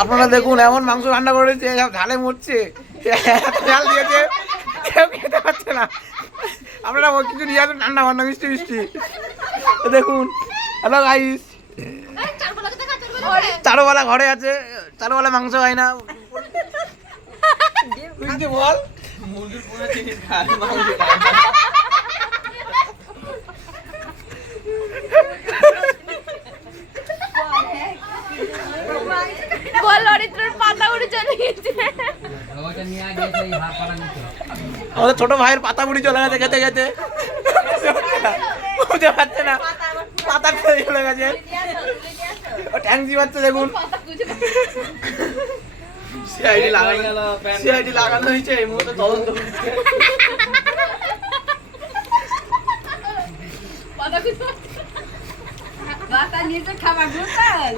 আপনারা দেখুন এমন মাংস রান্না করেছে সব ঝালে মরছে। ঝাল দিয়েছে কেউ খেতে পারছে না। আপনারা কিছু নিয়ে আসুন ঠান্ডা ফান্ডা মিষ্টি মিষ্টি। দেখুন হ্যালো গাইস চারোবেলা ঘরে আছে চারোবেলা মাংস হয় না। বল? মুরগির পুরো জিনিস খায় মাংস খায় না। বল অরিত্রের পাতা উড়ে চলে গেছে। আমাদের ছোট ভাইয়ের পাতা মুড়ি চলে গেছে খেতে খেতে। বুঝতে পারছে না? পাতা খেতে চলে গেছে। ও ট্যাংসি পাচ্ছে দেখুন। সিআইডি লাগানো সিআইডি লাগানো হয়েছে এই মুহূর্তে তদন্ত পাতা বাতা নিচে খাবার ঢুকাল